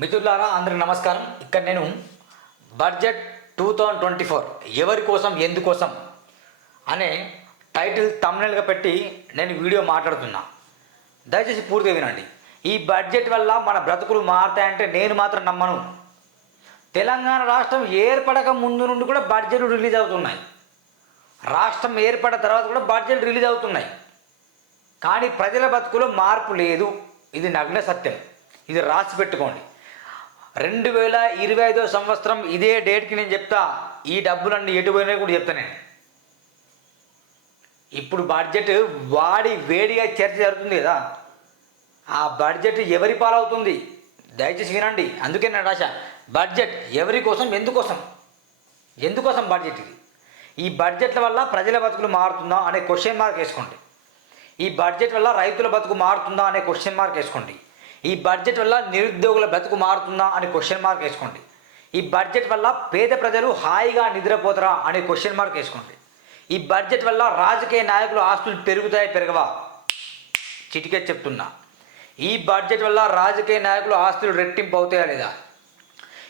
మిత్రులారా అందరికి నమస్కారం. ఇక్కడ నేను budget two thousand twenty four ఎవరి కోసం ఎందుకోసం అనే టైటిల్ తమ్నెల్గా పెట్టి నేను వీడియో మాట్లాడుతున్నా. దయచేసి పూర్తిగా వినండి. ఈ బడ్జెట్ వల్ల మన బ్రతుకులు మారుతాయంటే నేను మాత్రం నమ్మను. తెలంగాణ రాష్ట్రం ఏర్పడక ముందు నుండి కూడా బడ్జెట్ రిలీజ్ అవుతున్నాయి. రాష్ట్రం ఏర్పడిన తర్వాత కూడా బడ్జెట్ రిలీజ్ అవుతున్నాయి. కానీ ప్రజల బతుకులో మార్పు లేదు. ఇది నగ్న సత్యం. ఇది రాసి పెట్టుకోండి. రెండు వేల ఇరవై ఐదో సంవత్సరం ఇదే డేట్కి నేను చెప్తా. ఈ డబ్బులన్నీ ఎటు పోయినాయి కూడా చెప్తా నేను. ఇప్పుడు బడ్జెట్ వాడి వేడిగా చర్చ జరుగుతుంది కదా. ఆ బడ్జెట్ ఎవరి పాలవుతుంది? దయచేసి వినండి. అందుకే నా రాశా. బడ్జెట్ ఎవరి కోసం ఎందుకోసం? ఎందుకోసం బడ్జెట్ ఇది? ఈ బడ్జెట్ల వల్ల ప్రజల బతుకులు మారుతుందా అనే క్వశ్చన్ మార్క్ వేసుకోండి. ఈ బడ్జెట్ వల్ల రైతుల బతుకు మారుతుందా అనే క్వశ్చన్ మార్క్ వేసుకోండి. ఈ బడ్జెట్ వల్ల నిరుద్యోగుల బ్రతుకు మారుతుందా అని క్వశ్చన్ మార్క్ వేసుకోండి. ఈ బడ్జెట్ వల్ల పేద ప్రజలు హాయిగా నిద్రపోతారా అనే క్వశ్చన్ మార్క్ వేసుకోండి. ఈ బడ్జెట్ వల్ల రాజకీయ నాయకులు ఆస్తులు పెరుగుతాయి పెరగవా? చిటికే చెప్తున్నా. ఈ బడ్జెట్ వల్ల రాజకీయ నాయకులు ఆస్తులు రెట్టింపు అవుతాయా లేదా?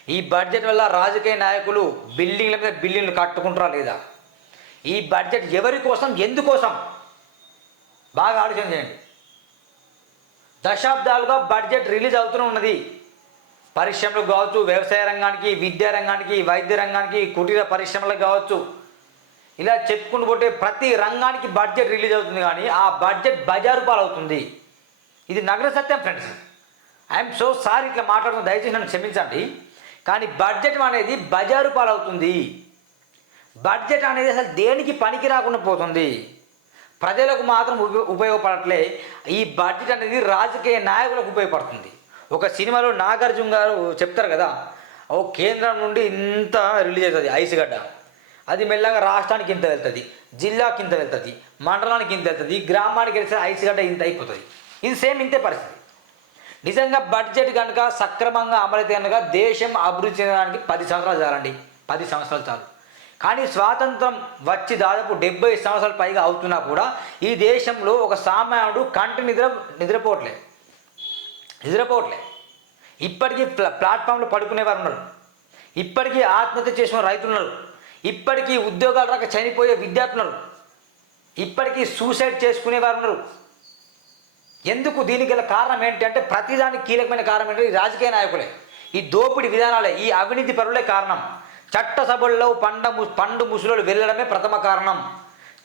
ఈ బడ్జెట్ వల్ల రాజకీయ నాయకులు బిల్డింగ్ల మీద బిల్డింగ్లు కట్టుకుంటారా లేదా? ఈ బడ్జెట్ ఎవరి కోసం ఎందుకోసం? బాగా ఆలోచన చేయండి. దశాబ్దాలుగా బడ్జెట్ రిలీజ్ అవుతూనే ఉన్నది. పరిశ్రమలకు కావచ్చు వ్యవసాయ రంగానికి విద్యా రంగానికి వైద్య రంగానికి కుటీర పరిశ్రమలకు కావచ్చు. ఇలా చెప్పుకుంటూ పోతే ప్రతి రంగానికి బడ్జెట్ రిలీజ్ అవుతుంది కానీ ఆ బడ్జెట్ బజారు పాలవుతుంది. ఇది నగర సత్యం ఫ్రెండ్స్. ఐఎమ్ సో సారీ ఇట్లా మాట్లాడుతున్న దయచేసి నన్ను క్షమించండి. కానీ బడ్జెట్ అనేది బజారు పాలవుతుంది. బడ్జెట్ అనేది అసలు దేనికి పనికి రాకుండా పోతుంది? ప్రజలకు మాత్రం ఉపయోగపడట్లే. ఈ బడ్జెట్ అనేది రాజకీయ నాయకులకు ఉపయోగపడుతుంది. ఒక సినిమాలో నాగార్జున గారు చెప్తారు కదా ఓ కేంద్రం నుండి ఇంత రిలీజ్ అవుతుంది ఐసుగడ్డ అది మెల్లగా రాష్ట్రానికి ఇంత వెళ్తుంది జిల్లాకి ఇంత వెళ్తుంది మండలానికి ఇంత వెళ్తుంది గ్రామానికి వెళ్తే ఐసుగడ్డ ఇంత అయిపోతుంది. ఇది సేమ్ ఇంతే పరిస్థితి. నిజంగా బడ్జెట్ కనుక సక్రమంగా అమలైతే కనుక దేశం అభివృద్ధి చెందడానికి పది సంవత్సరాలు చాలండి. పది సంవత్సరాలు చాలు. కానీ స్వాతంత్రం వచ్చి దాదాపు డెబ్బై సంవత్సరాల పైగా అవుతున్నా కూడా ఈ దేశంలో ఒక సామాన్యుడు కంటి నిద్ర నిద్రపోవట్లే. నిద్రపోవట్లే. ఇప్పటికీ ప్లా ప్లాట్ఫామ్లో పడుకునేవారు ఉన్నారు. ఇప్పటికీ ఆత్మహత్య చేసిన రైతులు ఉన్నారు. ఇప్పటికీ ఉద్యోగాలు రాక చనిపోయే విద్యార్థులు ఉన్నారు. ఇప్పటికీ సూసైడ్ చేసుకునేవారు ఉన్నారు. ఎందుకు దీనికి గల కారణం ఏంటంటే ప్రతిదానికి కీలకమైన కారణం ఏంటంటే ఈ రాజకీయ నాయకులే. ఈ దోపిడి విధానాలే ఈ అవినీతి పరులే కారణం. చట్టసభల్లో పండ ము- పండు ముసులు వెళ్ళడమే ప్రథమ కారణం.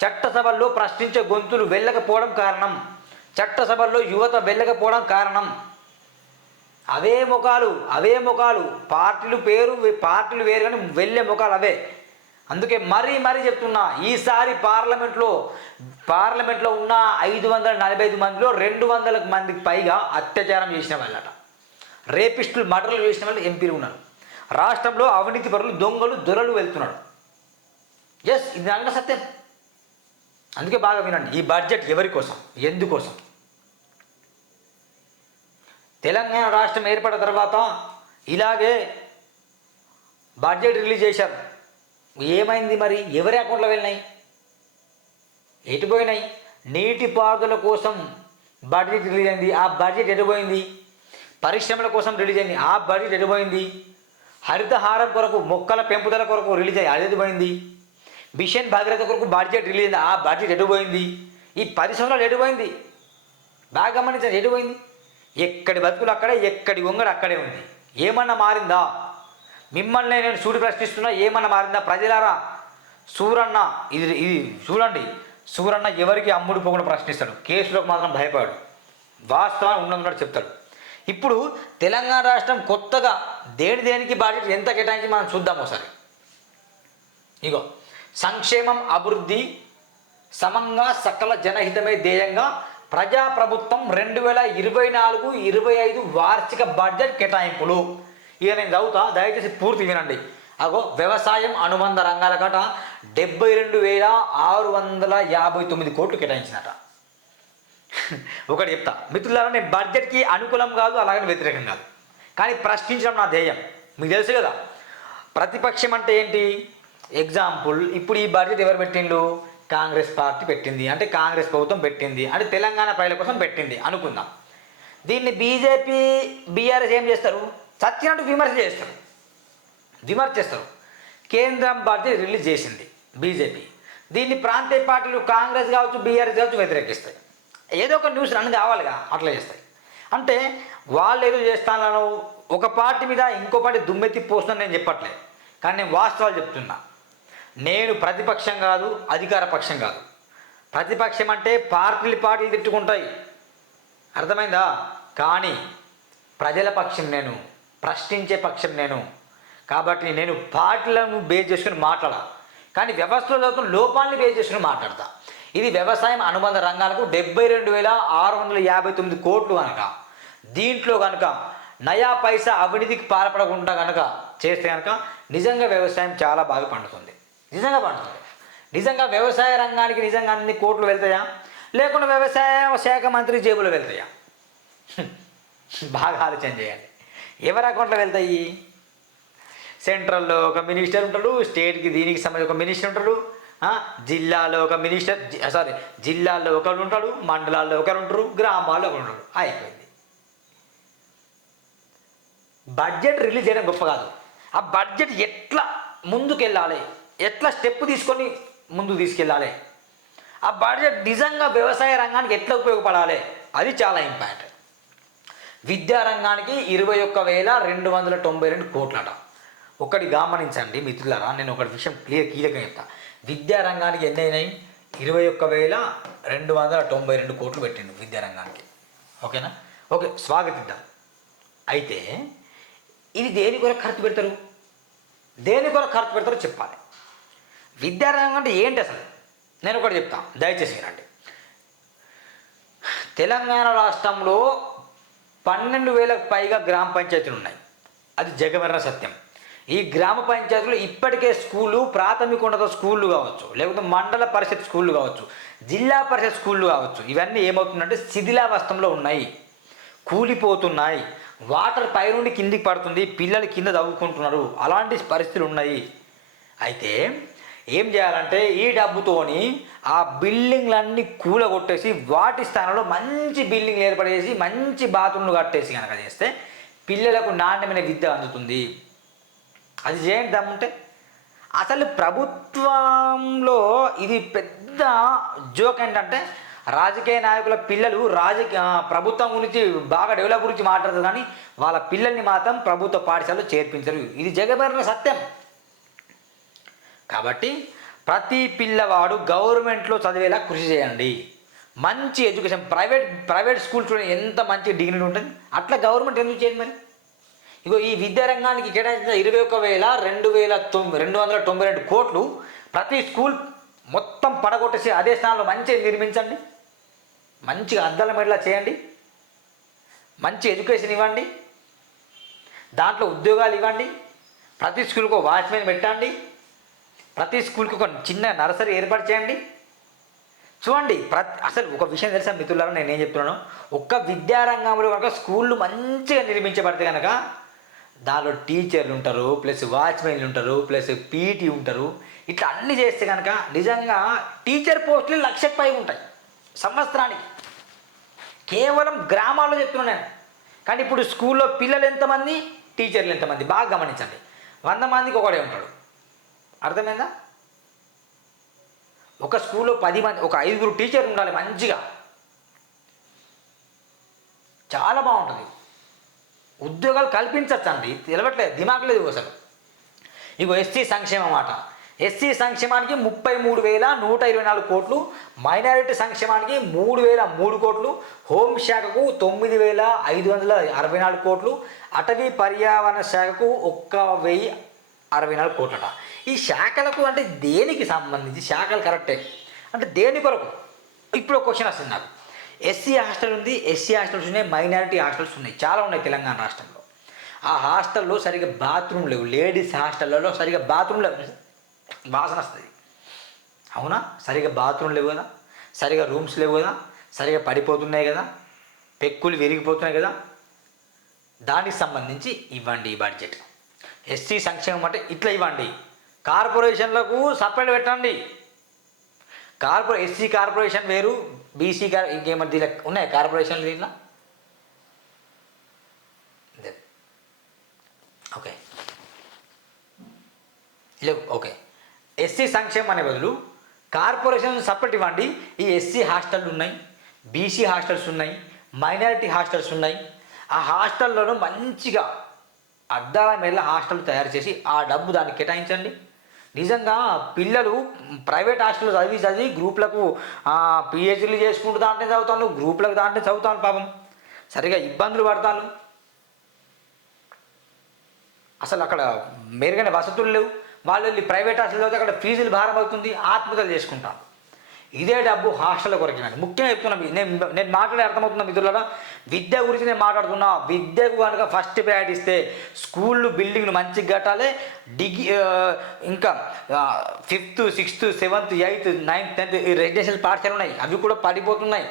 చట్టసభల్లో ప్రశ్నించే గొంతులు వెళ్ళకపోవడం కారణం. చట్టసభల్లో యువత వెళ్ళకపోవడం కారణం. అవే ముఖాలు అవే ముఖాలు. పార్టీలు పేరు పార్టీలు వేరు కానీ వెళ్ళే ముఖాలు అవే. అందుకే మరీ మరీ చెప్తున్నా ఈసారి పార్లమెంట్లో పార్లమెంట్లో ఉన్న ఐదు వందల నలభై ఐదు మందిలో రెండు వందల మందికి పైగా అత్యాచారం చేసిన వాళ్ళట. రేపిస్టులు మర్డర్లు చేసిన వాళ్ళు ఎంపీలు ఉన్నారు. రాష్ట్రంలో అవినీతి పరులు దొంగలు దొరలు వెళ్తున్నాడు. ఎస్ ఇది అన్న సత్యం. అందుకే బాగా వినండి. ఈ బడ్జెట్ ఎవరి కోసం? ఎందుకోసం? తెలంగాణ రాష్ట్రం ఏర్పడిన తర్వాత ఇలాగే బడ్జెట్ రిలీజ్ చేశారు. ఏమైంది మరి? ఎవరి అకౌంట్లో వెళ్ళినాయి? ఎటు పోయినాయి? నీటిపారుదల కోసం బడ్జెట్ రిలీజ్ అయింది. ఆ బడ్జెట్ ఎటు పోయింది? పరిశ్రమల కోసం రిలీజ్ అయింది. ఆ బడ్జెట్ ఎటు పోయింది? హరితహారం కొరకు మొక్కల పెంపుదల కొరకు రిలీజ్ అయ్యి అది పోయింది? మిషన్ భగీరథ కొరకు బడ్జెట్ రిలీజ్ అయింది. ఆ బడ్జెట్ ఎటుపోయింది ఈ పది సంవత్సరాలు బాగా గమనించండి ఎటుపోయింది ఎక్కడి బతుకులు అక్కడే ఎక్కడి ఉంగడు అక్కడే ఉంది. ఏమన్నా మారిందా? మిమ్మల్ని నేను సూడు ప్రశ్నిస్తున్నా ఏమన్నా మారిందా? ప్రజలారా సూరన్న ఇది ఇది చూడండి. సూరన్న ఎవరికి అమ్ముడు పోకుండా ప్రశ్నిస్తాడు? కేసులకు మాత్రం భయపడాడు. వాస్తవాన్ని ఉన్నది చెప్తాడు. ఇప్పుడు తెలంగాణ రాష్ట్రం కొత్తగా దేని దేనికి బాధ్యత ఎంత కేటాయించి మనం చూద్దాం ఒకసారి. ఇగో సంక్షేమం అభివృద్ధి సమంగా సకల జనహితమే ధ్యేయంగా ప్రజాప్రభుత్వం రెండు వేల ఇరవై నాలుగు ఇరవై ఐదు వార్షిక బడ్జెట్ కేటాయింపులు. ఇక నేను చదువుతా దయచేసి పూర్తి వినండి. అగో వ్యవసాయం అనుబంధ రంగాల కట డెబ్బై రెండు వేల ఆరు వందల యాభై తొమ్మిది కోట్లు కేటాయించినట. ఒకటి చెప్తా. మిత్రులారా నేను బడ్జెట్కి అనుకూలం కాదు అలాగని వ్యతిరేకం కాదు. కానీ ప్రశ్నించడం నా ధ్యేయం. మీకు తెలుసు కదా? ప్రతిపక్షం అంటే ఏంటి? ఎగ్జాంపుల్ ఇప్పుడు ఈ బడ్జెట్ ఎవరు పెట్టిండు కాంగ్రెస్ పార్టీ పెట్టింది. అంటే కాంగ్రెస్ ప్రభుత్వం పెట్టింది. అంటే తెలంగాణ ప్రజల కోసం పెట్టింది. అనుకుందాం. దీన్ని బీజేపీ బీఆర్ఎస్ ఏం చేస్తారు? చచ్చినట్టు విమర్శ చేస్తారు. విమర్శ చేస్తారు. కేంద్రం బడ్జెట్ రిలీజ్ చేసింది బీజేపీ దీన్ని ప్రాంతీయ పార్టీలు కాంగ్రెస్ కావచ్చు బీఆర్ఎస్ కావచ్చు వ్యతిరేకిస్తాయి. ఏదో ఒక న్యూస్ రన్ కావాలిగా అట్లా చేస్తాయి. అంటే వాళ్ళు ఏదో చేస్తాను ఒక పార్టీ మీద ఇంకో పార్టీ దుమ్మెత్తి పోస్తుందని నేను చెప్పట్లేదు కానీ నేను వాస్తవాలు చెప్తున్నా. నేను ప్రతిపక్షం కాదు అధికార పక్షం కాదు. ప్రతిపక్షం అంటే పార్టీలు పార్టీలు తిట్టుకుంటాయి. అర్థమైందా? కానీ ప్రజల పక్షం నేను ప్రశ్నించే పక్షం నేను. కాబట్టి నేను పార్టీలను బేస్ చేసుకుని మాట్లాడా కానీ వ్యవస్థలో లోపాలని బేస్ చేసుకుని మాట్లాడతా. ఇది వ్యవసాయం అనుబంధ రంగాలకు డెబ్బై రెండు వేల ఆరు వందల యాభై తొమ్మిది కోట్లు కనుక దీంట్లో కనుక నయా పైసా అవినీతికి పాల్పడకుండా కనుక చేస్తే కనుక నిజంగా వ్యవసాయం చాలా బాగా పండుతుంది. నిజంగా పండుతుంది. నిజంగా వ్యవసాయ రంగానికి నిజంగా అన్ని కోట్లు వెళ్తాయా? లేకుండా వ్యవసాయ శాఖ మంత్రి జేబులో వెళ్తాయా? బాగా ఆలోచన చేయాలి. ఎవరి అకౌంట్లో వెళ్తాయి? సెంట్రల్లో ఒక మినిస్టర్ ఉంటాడు స్టేట్కి దీనికి సంబంధించి ఒక మినిస్టర్ ఉంటాడు జిల్లాలో ఒక మినిస్టర్ సారీ జిల్లాల్లో ఒకరు ఉంటాడు మండలాల్లో ఒకరు ఉంటారు గ్రామాల్లో ఒకరు ఉంటాడు. అయిపోయింది. బడ్జెట్ రిలీజ్ చేయడం గొప్ప కాదు. ఆ బడ్జెట్ ఎట్లా ముందుకెళ్ళాలి? ఎట్లా స్టెప్ తీసుకొని ముందుకు తీసుకెళ్ళాలి? ఆ బడ్జెట్ నిజంగా వ్యవసాయ రంగానికి ఎట్లా ఉపయోగపడాలి? అది చాలా ఇంపార్టెంట్. విద్యారంగానికి ఇరవై ఒక్క వేల రెండు వందల తొంభై రెండు కోట్లట. ఒకటి గమనించండి మిత్రులారా నేను ఒకటి విషయం క్లియర్ కీలకంగా చెప్తా. విద్యారంగానికి ఎన్ని అయినాయి ఇరవై ఒక్క వేల రెండు వందల తొంభై రెండు కోట్లు పెట్టిండు విద్యారంగానికి. ఓకేనా? ఓకే స్వాగతిద్దాం. అయితే ఇది దేని కొరకు ఖర్చు పెడతారు? దేని కొరకు ఖర్చు పెడతారో చెప్పాలి. విద్యారంగం అంటే ఏంటి అసలు? నేను ఒకటి చెప్తాను దయచేసి వినండి. తెలంగాణ రాష్ట్రంలో పన్నెండు వేలకు పైగా గ్రామ పంచాయతీలు ఉన్నాయి. అది జగమెర్ర సత్యం. ఈ గ్రామ పంచాయతీలు ఇప్పటికే స్కూళ్ళు ప్రాథమిక ఉన్నత స్కూళ్ళు కావచ్చు లేకపోతే మండల పరిషత్ స్కూళ్ళు కావచ్చు జిల్లా పరిషత్ స్కూళ్ళు కావచ్చు ఇవన్నీ ఏమవుతుందంటే శిథిలావస్థంలో ఉన్నాయి. కూలిపోతున్నాయి. వాటర్ పైనుండి కిందికి పడుతుంది. పిల్లలు కింద చదువుకుంటున్నారు అలాంటి పరిస్థితులు ఉన్నాయి. అయితే ఏం చేయాలంటే ఈ డబ్బుతోని ఆ బిల్డింగ్లన్నీ కూలగొట్టేసి వాటి స్థానంలో మంచి బిల్డింగ్లు ఏర్పడేసి మంచి బాత్రూమ్లు కట్టేసి కనుక చేస్తే పిల్లలకు నాణ్యమైన విద్య అందుతుంది. అది చేయండి దమ్ముంటే అసలు ప్రభుత్వంలో ఇది పెద్ద జోక్ ఏంటంటే రాజకీయ నాయకుల పిల్లలు రాజకీయ ప్రభుత్వం గురించి బాగా డెవలప్ గురించి మాట్లాడతారు కానీ వాళ్ళ పిల్లల్ని మాత్రం ప్రభుత్వ పాఠశాలలో చేర్పించరు. ఇది జగబరిన సత్యం. కాబట్టి ప్రతి పిల్లవాడు గవర్నమెంట్లో చదివేలా కృషి చేయండి. మంచి ఎడ్యుకేషన్ ప్రైవేట్ ప్రైవేట్ స్కూల్ చూడండి ఎంత మంచి డిగ్రీ ఉంటుంది? అట్లా గవర్నమెంట్ ఎందుకు చేయండి మరి? ఇగో ఈ విద్యారంగానికి కేటాయించిన ఇరవై ఒక వేల రెండు వేల తొమ్మిది రెండు వందల తొంభై రెండు కోట్లు ప్రతి స్కూల్ మొత్తం పడగొట్టేసి అదే స్థానంలో మంచిగా నిర్మించండి. మంచిగా అద్దాల మెడలా చేయండి. మంచి ఎడ్యుకేషన్ ఇవ్వండి. దాంట్లో ఉద్యోగాలు ఇవ్వండి. ప్రతి స్కూల్కి ఒక వాచ్మెన్ పెట్టండి. ప్రతి స్కూల్కి ఒక చిన్న నర్సరీ ఏర్పాటు చేయండి. చూడండి ప్రతి అసలు ఒక విషయం తెలుసా మిత్రులారా? నేను ఏం చెప్తున్నాను ఒక్క విద్యారంగంలో కనుక స్కూళ్ళు మంచిగా నిర్మించబడితే కనుక దానిలో టీచర్లు ఉంటారు ప్లస్ వాచ్మెన్లు ఉంటారు ప్లస్ పీటీ ఉంటారు. ఇట్లా అన్ని చేస్తే కనుక నిజంగా టీచర్ పోస్టులు లక్షకు పై ఉంటాయి. సంవత్సరానికి. కేవలం గ్రామాల్లో చెప్తున్నాను నేను. కానీ ఇప్పుడు స్కూల్లో పిల్లలు ఎంతమంది? టీచర్లు ఎంతమంది? బాగా గమనించండి. వంద మందికి ఒకడే ఉంటాడు. అర్థమైందా? ఒక స్కూల్లో పది మంది ఒక ఐదుగురు టీచర్లు ఉండాలి మంచిగా. చాలా బాగుంటుంది. ఉద్యోగాలు కల్పించచ్చు అండి తెలవట్లేదు. దిమాగ్ లేదు అసలు. ఇగో ఎస్సీ సంక్షేమం మాట ఎస్సీ సంక్షేమానికి ముప్పై మూడు వేల నూట ఇరవై నాలుగు కోట్లు మైనారిటీ సంక్షేమానికి మూడు వేల మూడు కోట్లు హోంశాఖకు తొమ్మిది వేల ఐదు వందల అరవై నాలుగు కోట్లు అటవీ పర్యావరణ శాఖకు ఒక్క వెయ్యి అరవై నాలుగు కోట్లట. ఈ శాఖలకు అంటే దేనికి సంబంధించి? శాఖలు కరెక్టే. అంటే దేని కొరకు? ఇప్పుడు క్వశ్చన్ వస్తుంది నాకు. ఎస్సీ హాస్టల్ ఉంది ఎస్సీ హాస్టల్స్ ఉన్నాయి మైనారిటీ హాస్టల్స్ ఉన్నాయి. చాలా ఉన్నాయి తెలంగాణ రాష్ట్రంలో. ఆ హాస్టల్లో సరిగ్గా బాత్రూమ్ లేవు. లేడీస్ హాస్టల్లో సరిగ్గా బాత్రూమ్ లేవు. వాసన వస్తుంది. అవునా? సరిగ్గా బాత్రూమ్ లేవు కదా? సరిగ్గా రూమ్స్ లేవు కదా? సరిగ్గా పడిపోతున్నాయి కదా? పెక్కులు విరిగిపోతున్నాయి కదా? దానికి సంబంధించి ఇవ్వండి ఈ బడ్జెట్. ఎస్సీ సంక్షేమం అంటే ఇట్లా ఇవ్వండి. కార్పొరేషన్లకు సపరేట్ పెట్టండి. కార్పొరే ఎస్సీ కార్పొరేషన్ వేరు బీసీ గారు ఇంకేమన్నా దీని ఉన్నాయి? కార్పొరేషన్లు దీనిలో? ఓకే. లేవు ఓకే. ఎస్సీ సంక్షేమం అనే బదులు కార్పొరేషన్ సపరేట్ ఇవ్వండి. ఈ ఎస్సీ హాస్టళ్ళు ఉన్నాయి బీసీ హాస్టల్స్ ఉన్నాయి మైనారిటీ హాస్టల్స్ ఉన్నాయి. ఆ హాస్టల్లోనూ మంచిగా అద్దాల మేర హాస్టల్ తయారు చేసి ఆ డబ్బు దాన్ని కేటాయించండి. నిజంగా పిల్లలు ప్రైవేట్ హాస్టల్ చదివి చదివి గ్రూప్లకు పిహెచ్డీలు చేసుకుంటూ దాంట్లో చదువుతాను గ్రూప్లకు దాంట్లో చదువుతాను పాపం. సరిగా ఇబ్బందులు పడతాను. అసలు అక్కడ మెరుగైన వసతులు లేవు. వాళ్ళు వెళ్ళి ప్రైవేట్ హాస్టల్ చదివితే అక్కడ ఫీజులు భారం అవుతుంది ఆత్మహత్యలు చేసుకుంటాను ఇదే డబ్బు హాస్టల్ కొరకు ఇవ్వండి. ముఖ్యంగా చెప్తున్నా నేను నేను మాట్లాడే అర్థమవుతున్నా మిత్రులారా? విద్య గురించి నేను మాట్లాడుతున్నా. విద్యకు కనుక ఫస్ట్ ప్రయారిటీ ఇస్తే స్కూళ్ళు బిల్డింగ్లు మంచిగా కట్టాలి. డిగ్రీ ఇంకా fifth sixth seventh eighth ninth tenth ఈ రెసిడెన్షియల్ పాఠశాలలు ఉన్నాయి. అవి కూడా పడిపోతున్నాయి.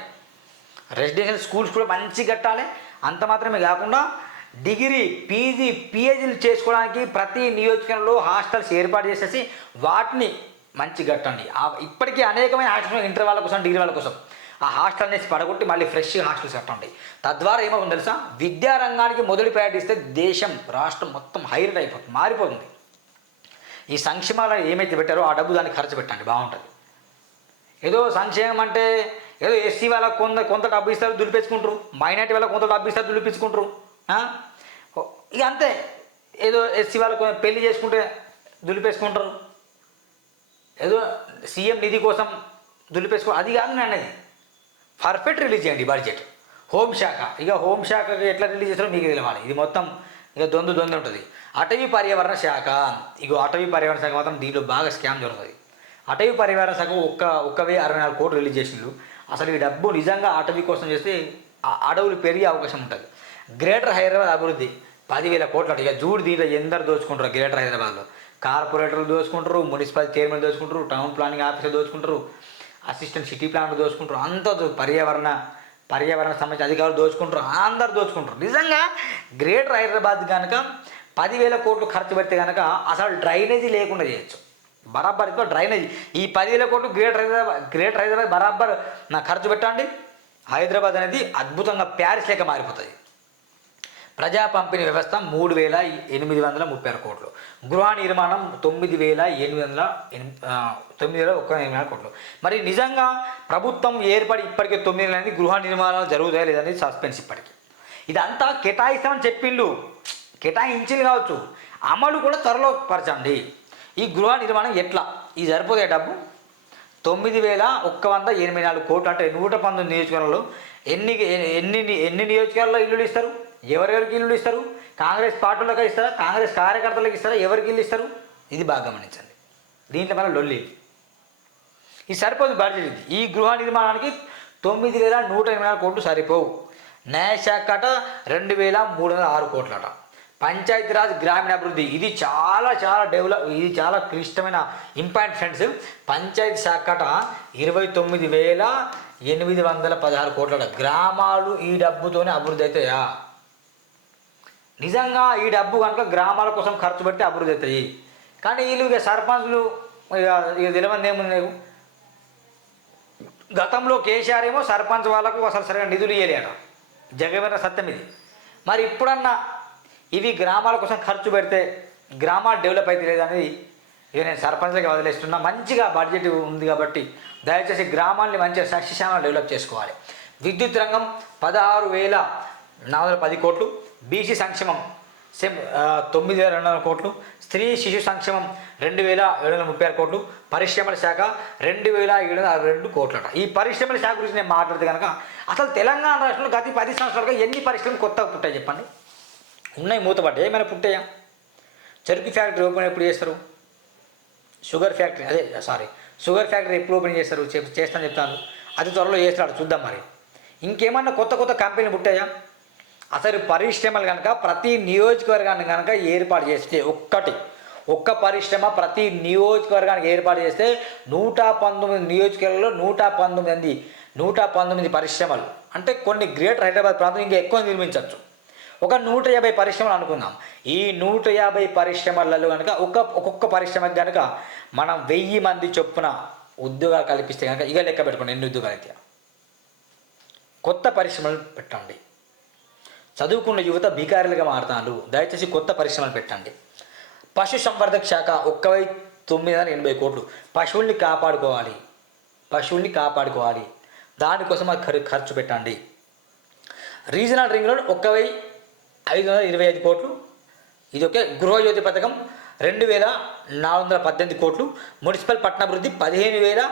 రెసిడెన్షియల్ స్కూల్స్ కూడా మంచిగా కట్టాలి. అంత మాత్రమే కాకుండా డిగ్రీ పీజీ పిహెచ్డీలు చేసుకోవడానికి ప్రతి నియోజకవర్గంలో హాస్టల్స్ ఏర్పాటు చేసేసి వాటిని మంచి గట్టండి. ఆ- ఇప్పటికీ అనేకమైన హాస్టల్ ఇంటర్ వాళ్ళ కోసం డిగ్రీ వాళ్ళ కోసం. ఆ హాస్టల్ అనేసి పడగొట్టి మళ్ళీ ఫ్రెష్ హాస్టల్స్ కట్టండి. తద్వారా ఏమవుతుంది తెలుసా? విద్యా రంగానికి మొదటి ప్రయారిటీ ఇస్తే దేశం రాష్ట్రం మొత్తం హైలైట్ అయిపోతుంది మారిపోతుంది. ఈ సంక్షేమాలు ఏమైతే పెట్టారో ఆ డబ్బు దానికి ఖర్చు పెట్టండి బాగుంటుంది. ఏదో సంక్షేమం అంటే ఏదో ఎస్సీ వాళ్ళకి కొంత కొంత డబ్బు ఇస్తారు దులిపేసుకుంటారు. మైనార్టీ వాళ్ళకి కొంత డబ్బు ఇస్తారు దులిపించుకుంటారు. ఇక అంతే. ఏదో ఎస్సీ వాళ్ళకు పెళ్ళి చేసుకుంటే దులిపేసుకుంటారు. ఏదో సీఎం నిధి కోసం దులిపేసుకో అది కాదు అన్నది పర్ఫెక్ట్ రిలీజ్ చేయండి బడ్జెట్ హోంశాఖ ఇక హోంశాఖ ఎట్లా రిలీజ్ చేస్తారో మీకు తెలియాలి ఇది మొత్తం ఇక దొందు దొందు ఉంటుంది. అటవీ పర్యావరణ శాఖ. ఇగో అటవీ పర్యావరణ శాఖ మాత్రం దీంట్లో బాగా స్కామ్ జరుగుతుంది. అటవీ పర్యావరణ శాఖ ఒక్క ఒక్క వెయ్యి అరవై నాలుగు కోట్లు రిలీజ్ చేసిండ్రు. అసలు ఈ డబ్బు నిజంగా అటవీ కోసం చేస్తే అడవులు పెరిగే అవకాశం ఉంటుంది. గ్రేటర్ హైదరాబాద్ అభివృద్ధి. పదివేల కోట్లు అంటే ఇక జూడు దీంట్లో ఎందరు దోచుకుంటారు గ్రేటర్ హైదరాబాద్లో కార్పొరేటర్లు దోచుకుంటారు మున్సిపల్ చైర్మన్ దోచుకుంటారు టౌన్ ప్లానింగ్ ఆఫీసర్ దోచుకుంటారు అసిస్టెంట్ సిటీ ప్లానర్ దోచుకుంటారు అంత పర్యావరణ పర్యావరణ సంబంధించిన అధికారులు దోచుకుంటారు అందరు దోచుకుంటారు. నిజంగా గ్రేటర్ హైదరాబాద్ కనుక పదివేల కోట్లు ఖర్చు పెడితే కనుక అసలు డ్రైనేజీ లేకుండా చేయొచ్చు. బరాబర్ డ్రైనేజీ. ఈ పదివేల కోట్లు గ్రేటర్ హైదరాబాద్ గ్రేటర్ హైదరాబాద్ బరాబర్ నా ఖర్చు పెట్టండి. హైదరాబాద్ అనేది అద్భుతంగా ప్యారిస్ లేక మారిపోతుంది ప్రజా పంపిణీ వ్యవస్థ మూడు వేల ఎనిమిది వందల ముప్పై ఆరు కోట్లు. గృహ నిర్మాణం తొమ్మిది వేల ఎనిమిది వందల ఎనిమిది తొమ్మిది వేల ఒక్క ఎనిమిది వందల కోట్లు. మరి నిజంగా ప్రభుత్వం ఏర్పడి ఇప్పటికే తొమ్మిది అనేది గృహ నిర్మాణాలు జరుగుతాయి లేదని సస్పెన్స్ ఇప్పటికి. ఇదంతా కేటాయిస్తామని చెప్పిండు కేటాయించింది కావచ్చు. అమలు కూడా త్వరలో పరచండి. ఈ గృహ నిర్మాణం ఎట్లా? ఇది సరిపోతే డబ్బు? తొమ్మిది వేల ఒక్క వంద ఎనభై నాలుగు కోట్లు అంటే నూట పంతొమ్మిది నియోజకవర్గాల్లో ఎన్ని ఎన్ని ఎన్ని నియోజకవర్గాల్లో ఇల్లులు ఇస్తారు? ఎవరెవరికి ఇల్లు ఇస్తారు? కాంగ్రెస్ పార్టీలకు ఇస్తారా? కాంగ్రెస్ కార్యకర్తలకు ఇస్తారా? ఎవరికి ఇల్లు ఇస్తారు? ఇది బాగా గమనించండి. దీంట్లో మన లొల్లి. ఇది సరిపోదు బడ్జెట్ ఇది. ఈ గృహ నిర్మాణానికి తొమ్మిది వేల నూట ఎనభై నాలుగు కోట్లు సరిపోవు. న్యాయశాఖ అట రెండు వేల మూడు వందల ఆరు కోట్లట. పంచాయతీరాజ్ గ్రామీణాభివృద్ధి ఇది చాలా చాలా డెవలప్ ఇది చాలా క్లిష్టమైన ఇంపార్టెంట్ ఫ్రెండ్స్. పంచాయతీ శాఖ అట ఇరవై తొమ్మిది వేల ఎనిమిది వందల పదహారు కోట్లట. గ్రామాలు ఈ డబ్బుతోనే అభివృద్ధి అవుతాయా? నిజంగా ఈ డబ్బు కనుక గ్రామాల కోసం ఖర్చు పెడితే అభివృద్ధి అవుతాయి కానీ వీళ్ళు ఇక సర్పంచ్లు ఇక ఇక తెలియని ఏముంది? గతంలో కేసీఆర్ ఏమో సర్పంచ్ వాళ్ళకు అసలు సరిగా నిధులు ఇవ్వలేట జగమైన సత్యం ఇది. మరి ఇప్పుడన్నా ఇవి గ్రామాల కోసం ఖర్చు పెడితే గ్రామాలు డెవలప్ అయితే లేదనేది ఇక నేను సర్పంచ్లకి వదిలేస్తున్నా. మంచిగా బడ్జెట్ ఉంది కాబట్టి దయచేసి గ్రామాల్ని మంచిగా సస్యశాలను డెవలప్ చేసుకోవాలి. విద్యుత్ రంగం పదహారు వేల నాలుగు పది కోట్లు బీసీ సంక్షేమం సెమ్ తొమ్మిది వేల రెండు వందల కోట్లు స్త్రీ శిశు సంక్షేమం రెండు వేల ఏడు వందల ముప్పై ఆరు కోట్లు పరిశ్రమల శాఖ రెండు వేల ఏడు వందల అరవై రెండు కోట్లట ఈ పరిశ్రమల శాఖ గురించి నేను మాట్లాడితే కనుక అసలు తెలంగాణ రాష్ట్రంలో గత పది సంవత్సరాలుగా ఎన్ని పరిశ్రమలు కొత్తగా పుట్టాయి చెప్పండి? ఉన్నాయి మూతపడ్డాయి. ఏమైనా పుట్టాయా? చెరుకు ఫ్యాక్టరీ ఓపెన్ ఎప్పుడు చేస్తారు? షుగర్ ఫ్యాక్టరీ అదే సారీ షుగర్ ఫ్యాక్టరీ ఎప్పుడు ఓపెన్ చేస్తారు? చేస్తాను చెప్తాను. అది త్వరలో చేస్తాడు చూద్దాం మరి. ఇంకేమన్నా కొత్త కొత్త కంపెనీలు పుట్టాయా? అసలు పరిశ్రమలు కనుక ప్రతి నియోజకవర్గాన్ని కనుక ఏర్పాటు చేస్తే ఒక్కటి ఒక్క పరిశ్రమ ప్రతి నియోజకవర్గానికి ఏర్పాటు చేస్తే నూట పంతొమ్మిది నియోజకవర్గంలో నూట పంతొమ్మిది నూట పంతొమ్మిది పరిశ్రమలు. అంటే కొన్ని గ్రేటర్ హైదరాబాద్ ప్రాంతం ఇంకా ఎక్కువ నిర్మించవచ్చు. ఒక నూట యాభై పరిశ్రమలు అనుకుందాం. ఈ నూట యాభై పరిశ్రమలలో కనుక ఒక ఒక్కొక్క పరిశ్రమకి కనుక మనం వెయ్యి మంది చొప్పున ఉద్యోగాలు కల్పిస్తే కనుక ఇక లెక్క పెట్టుకోండి ఎన్ని ఉద్యోగాలు అయితే. కొత్త పరిశ్రమలు పెట్టండి. చదువుకున్న యువత బికారులుగా మారుతారు. దయచేసి కొత్త పరిశ్రమలు పెట్టండి. పశు సంవర్ధక శాఖ ఒక్కవై తొమ్మిది వందల ఎనభై కోట్లు. పశువుల్ని కాపాడుకోవాలి. పశువుల్ని కాపాడుకోవాలి. దానికోసం అది ఖర్- ఖర్చు పెట్టండి. రీజనల్ రింగ్ రోడ్ ఒక్క వెయ్యి ఐదు వందల ఇరవై ఐదు కోట్లు. ఇది ఒకే గృహజ్యోతి పథకం రెండు వేల నాలుగు వందల పద్దెనిమిది కోట్లు. మున్సిపల్ పట్టణాభివృద్ధి పదిహేను వేల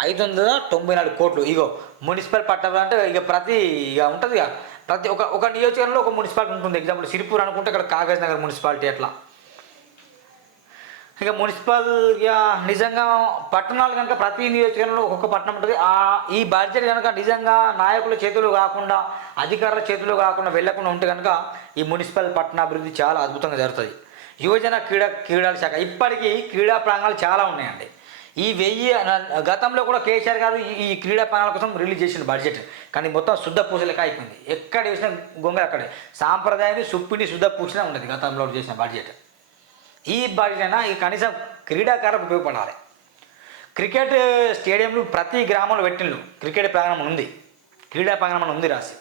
ఐదు వందల తొంభై నాలుగు కోట్లు. ఇగో మున్సిపల్ పట్టణం అంటే ఇక ప్రతి ఇక ఉంటుంది ఇక ప్రతి ఒక ఒక నియోజకవర్గంలో ఒక మున్సిపాలిటీ ఉంటుంది. ఎగ్జాంపుల్ సిరిపూర్ అనుకుంటే ఇక్కడ కాగజ్ నగర్ మున్సిపాలిటీ అట్లా. ఇక మున్సిపల్ ఇక నిజంగా పట్టణాలు కనుక ప్రతి నియోజకవర్గంలో ఒక్కొక్క పట్టణం ఉంటుంది. ఆ ఈ బడ్జెట్ కనుక నిజంగా నాయకుల చేతులు కాకుండా అధికారుల చేతులు కాకుండా వెళ్ళకుండా ఉంటే కనుక ఈ మున్సిపల్ పట్టణాభివృద్ధి చాలా అద్భుతంగా జరుగుతుంది. యువజన క్రీడా క్రీడల శాఖ. ఇప్పటికీ క్రీడా ప్రాంగణాలు చాలా ఉన్నాయండి. ఈ వెయ్యి గతంలో కూడా కేసీఆర్ గారు ఈ- క్రీడా ప్రాంగణాల కోసం రిలీజ్ చేసిన బడ్జెట్. కానీ మొత్తం శుద్ధ పూసలకి అయిపోయింది ఎక్కడ చేసిన గొంగ అక్కడే. సాంప్రదాయాన్ని సుప్పిని శుద్ధ పూసిన ఉండదు గతంలో చేసిన బడ్జెట్. ఈ బడ్జెట్ అయినా ఈ కనీసం క్రీడాకారులకు ఉపయోగపడాలి. క్రికెట్ స్టేడియంలు ప్రతి గ్రామంలో పెట్టిండ్రు. క్రికెట్ ప్రాంగణం ఉంది. క్రీడా ప్రాంగణం ఉంది రాసి.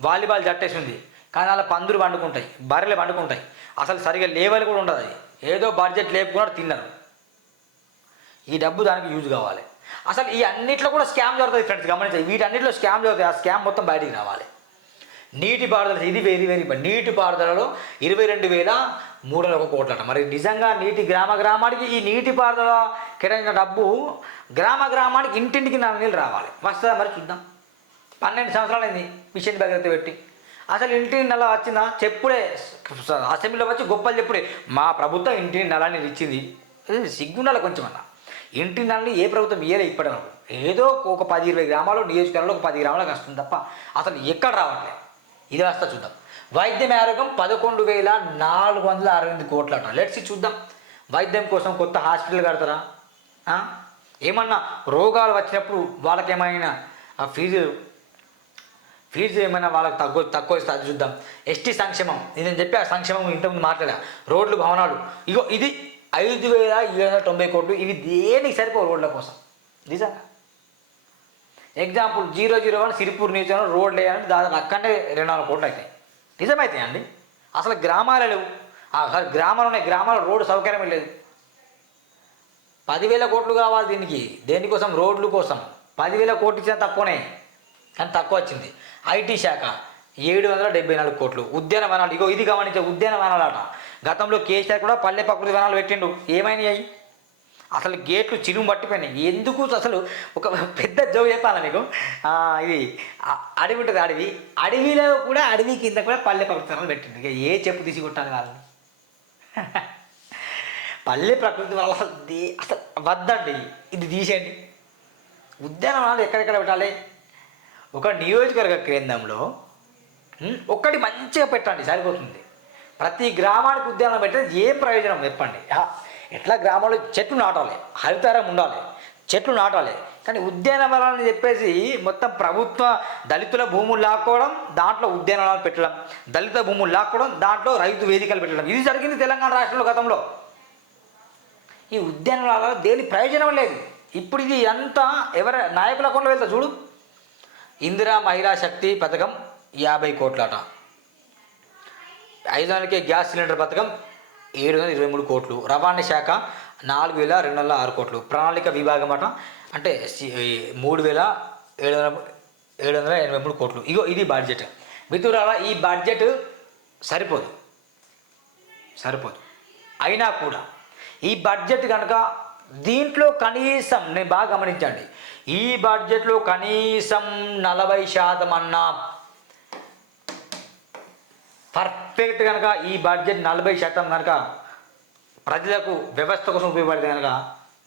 వాలీబాల్ జట్టేసి ఉంది కానీ అలా పందులు పండుకుంటాయి. బర్రెలు పండుకుంటాయి. అసలు సరిగా లేవల్ కూడా ఉండదు అది. ఏదో బడ్జెట్ లేపుకున్నారు తిన్నారు. ఈ డబ్బు దానికి యూజ్ కావాలి. అసలు ఈ అన్నిట్లో కూడా స్కామ్ జరుగుతుంది ఫ్రెండ్స్ గమనించాలి వీటన్నిటిలో స్కామ్ జరుగుతుంది. ఆ స్కామ్ మొత్తం బయటికి రావాలి. నీటి పారుదల ఇది వెరీ వెరీ. నీటి పారుదలలో ఇరవై రెండు వేల మూడు వందల ఒక కోట్లట. మరి నిజంగా నీటి గ్రామ గ్రామానికి ఈ నీటి పారుదల కేటాయించిన డబ్బు గ్రామ గ్రామానికి ఇంటింటికి నాలుగు నీళ్ళు రావాలి. వస్తుందా మరి చూద్దాం. పన్నెండు సంవత్సరాలు అయింది మిషన్ భగీరథ పెట్టి. అసలు ఇంటి నెల వచ్చిందా? చెప్పుడే అసెంబ్లీలో వచ్చి గొప్పలు చెప్పుడే. మా ప్రభుత్వం ఇంటిని నెల నీళ్ళు ఇచ్చింది సిగ్గుండాలి కొంచెం అన్న ఇంటి నెలని ఏ ప్రభుత్వం ఇయ్యలే ఇప్పటి వరకు ఏదో ఒక పది ఇరవై గ్రామాలు నియోజకవర్గంలో ఒక పది గ్రామాలకు వస్తుంది తప్ప అసలు ఎక్కడ రావట్లేదు ఇది వస్తా చూద్దాం. వైద్యం ఆరోగ్యం పదకొండు వేల నాలుగు వందల అరవై ఎనిమిది కోట్లు అంట. లెట్స్ చూద్దాం. వైద్యం కోసం కొత్త హాస్పిటల్ కడతారా? ఏమన్నా రోగాలు వచ్చినప్పుడు వాళ్ళకి ఏమైనా ఆ ఫీజు ఫీజు ఏమైనా వాళ్ళకి తక్కువ తక్కువ చూద్దాం. ఎస్టీ సంక్షేమం. నేను చెప్పి ఆ సంక్షేమం ఇంతకుముందు మాట్లాడా. రోడ్లు భవనాలు. ఇగో ఇది ఐదు వేల ఏడు వందల తొంభై కోట్లు. ఇవి దేనికి సరిపో రోడ్ల కోసం? నిజంగా example zero zero one Sirpur నియోజకవర్గం రోడ్లు వేయాలంటే దాదాపు అక్కడనే రెండు నాలుగు కోట్లు అవుతాయి. నిజమైతాయి అండి? అసలు గ్రామాలు లేవు. ఆ అసలు గ్రామాలు ఉన్నాయి. గ్రామాల రోడ్డు సౌకర్యం లేదు. పదివేల కోట్లు కావాలి దీనికి. దేనికోసం రోడ్లు కోసం. పదివేల కోట్లు ఇచ్చినా తక్కువనే. కానీ తక్కువ వచ్చింది. ఐటీ శాఖ. ఏడు వందల డెబ్బై నాలుగు కోట్లు. ఉద్యానవనాలు ఇగో ఇది గమనించే ఉద్యానవనాలట గతంలో కేసీఆర్ కూడా పల్లె ప్రకృతి వనాలు పెట్టిండు. ఏమైనాయి అసలు గేట్లు చిరుము పట్టిపోయినాయి. ఎందుకు అసలు ఒక పెద్ద జోక్ చెప్పాలి మీకు ఇది అడవి ఉంటుంది అడవి. అడవిలో కూడా అడవి కింద కూడా పల్లె ప్రకృతి వనాలు పెట్టిండు. ఇక ఏ చెప్పు తీసి కొట్టాలి వాళ్ళని? పల్లె ప్రకృతి వల్ల అసలు అసలు వద్దండి. ఇది తీసేయండి. ఉద్యానవనాలు ఎక్కడెక్కడ పెట్టాలి? ఒక నియోజకవర్గ కేంద్రంలో Hmm? ఒక్కటి మంచిగా పెట్టండి సరిపోతుంది. ప్రతి గ్రామానికి ఉద్యానం పెట్టిన ఏ ప్రయోజనం చెప్పండి. ఎట్లా గ్రామంలో చెట్లు నాటాలి హరితరం ఉండాలి చెట్లు నాటాలి. కానీ ఉద్యానవనాలని చెప్పేసి మొత్తం ప్రభుత్వ దళితుల భూములు లాక్కోవడం దాంట్లో ఉద్యానవనాలు పెట్టడం దళిత భూములు లాక్కోవడం దాంట్లో రైతు వేదికలు పెట్టడం. ఇది జరిగింది తెలంగాణ రాష్ట్రంలో గతంలో. ఈ ఉద్యానవనాలలో దేని ప్రయోజనం లేదు. ఇప్పుడు ఇది అంతా ఎవరి నాయకుల అకౌంట్లో వెళ్తా చూడు. ఇందిరా మహిళా శక్తి పథకం యాభై కోట్లట. ఐదు వందలకే గ్యాస్ సిలిండర్ పథకం ఏడు వందల ఇరవై మూడు కోట్లు. రవాణా శాఖ నాలుగు వేల రెండు వందల ఆరు కోట్లు. ప్రణాళిక విభాగం అట అంటే సి- మూడు వేల ఏడు వందల ఏడు వందల ఎనభై మూడు కోట్లు. ఇగో ఇది బడ్జెట్ మిత్రులారా ఈ బడ్జెట్ సరిపోదు. సరిపోదు. అయినా కూడా ఈ బడ్జెట్ కనుక దీంట్లో కనీసం నేను బాగా గమనించండి ఈ బడ్జెట్లో కనీసం నలభై శాతం అన్నా పర్ఫెక్ట్ కనుక ఈ బడ్జెట్ నలభై శాతం కనుక ప్రజలకు వ్యవస్థ కోసం ఉపయోగపడితే కనుక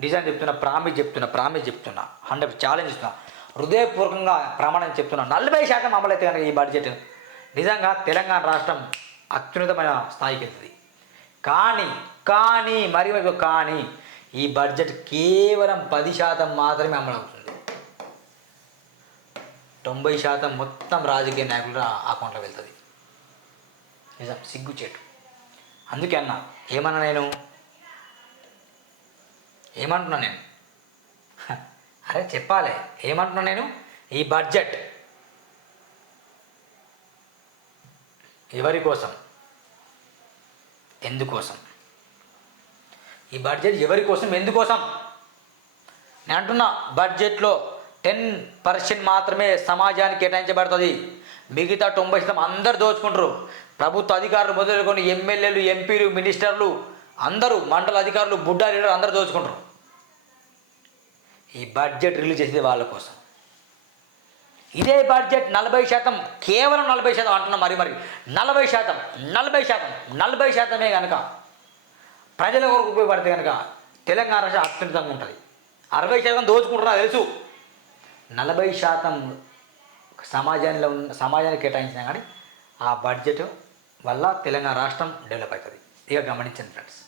డిజైన్ చెప్తున్నా ప్రామిస్ చెప్తున్నా ప్రామిస్ చెప్తున్నా హండ్రెడ్ ఛాలెంజ్ ఇస్తున్నా హృదయపూర్వకంగా ప్రమాణం చెప్తున్నా నలభై శాతం అమలైతే కనుక ఈ బడ్జెట్ నిజంగా తెలంగాణ రాష్ట్రం అత్యున్నతమైన స్థాయికి వెళ్తుంది. కానీ కానీ మరి కానీ ఈ బడ్జెట్ కేవలం పది శాతం మాత్రమే అమలవుతుంది తొంభై శాతం మొత్తం రాజకీయ నాయకుల అకౌంట్లో వెళ్తుంది. నిజం సిగ్గుచేటు అందుకే అన్న ఏమన్నా నేను? ఏమంటున్నా నేను? అరే చెప్పాలి. ఏమంటున్నా నేను? ఈ బడ్జెట్ ఎవరి కోసం? ఎందుకోసం ఈ బడ్జెట్ ఎవరి కోసం ఎందుకోసం నేను అంటున్నా బడ్జెట్లో టెన్ పర్సెంట్ మాత్రమే సమాజానికి కేటాయించబడుతుంది. మిగతా తొంభై శాతం అందరు దోచుకుంటారు. ప్రభుత్వ అధికారులు మొదలుకొని ఎమ్మెల్యేలు ఎంపీలు మినిస్టర్లు అందరూ మండల అధికారులు బుడ్డా లీడర్ అందరూ దోచుకుంటారు. ఈ బడ్జెట్ రిలీజ్ చేసేది వాళ్ళ కోసం. ఇదే బడ్జెట్ నలభై శాతం కేవలం నలభై శాతం అంటున్నా మరి మరి. నలభై శాతం నలభై శాతం నలభై శాతమే కనుక ప్రజల కొరకు ఉపయోగపడితే కనుక తెలంగాణ రాష్ట్రం అత్యున్నతంగా ఉంటుంది. అరవై శాతం దోచుకుంటున్నా తెలుసు. నలభై శాతం సమాజంలో ఉన్న సమాజానికి కేటాయించినా కానీ ఆ బడ్జెట్ వల్ల తెలంగాణ రాష్ట్రం డెవలప్ అవుతుంది. ఇక గమనించండి ఫ్రెండ్స్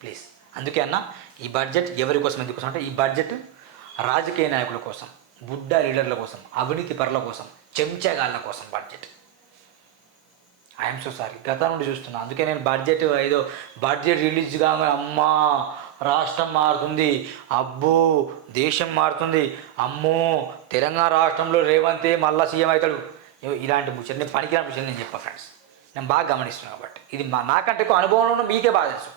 ప్లీజ్ అందుకే అన్న ఈ బడ్జెట్ ఎవరి కోసం ఎందుకోసం అంటే ఈ బడ్జెట్ రాజకీయ నాయకుల కోసం బుడ్డ లీడర్ల కోసం అవినీతి పరుల కోసం చెంచగాళ్ళ కోసం బడ్జెట్ ఐఎమ్ సో సారీ గత నుండి చూస్తున్నా. అందుకే నేను బడ్జెట్ ఏదో బడ్జెట్ రిలీజ్ కాగా అమ్మా రాష్ట్రం మారుతుంది. అబ్బో దేశం మారుతుంది. అమ్మో తెలంగాణ రాష్ట్రంలో రేవంతే మళ్ళా సీఎం అవుతాడు. ఇలాంటి ముచ్చట నేను పనికిరాని ముచ్చట నేను చెప్పాను ఫ్రెండ్స్ నేను బాగా గమనిస్తున్నాను కాబట్టి. ఇది మా నాకంటే ఎక్కువ అనుభవంలో ఉన్న మీకే బాగా తెలుసు.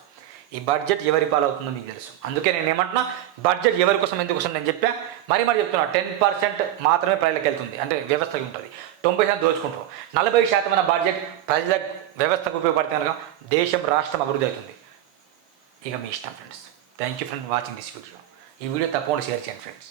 ఈ బడ్జెట్ ఎవరి పాలవుతుందో మీకు తెలుసు. అందుకే నేను ఏమంటున్నా బడ్జెట్ ఎవరి కోసం ఎందుకోసం నేను చెప్పా? మరి మరి చెప్తున్నా టెన్ పర్సెంట్ మాత్రమే ప్రజలకు వెళ్తుంది. అంటే వ్యవస్థకి ఉంటుంది. తొంభై శాతం దోచుకుంటారు. నలభై శాతమైన బడ్జెట్ ప్రజల వ్యవస్థకు ఉపయోగపడితే కనుక దేశం రాష్ట్రం అభివృద్ధి అవుతుంది. ఇక మీ ఇష్టం friends thank you friend watching this video ఈ వీడియో తప్పకుండా షేర్ చేయండి ఫ్రెండ్స్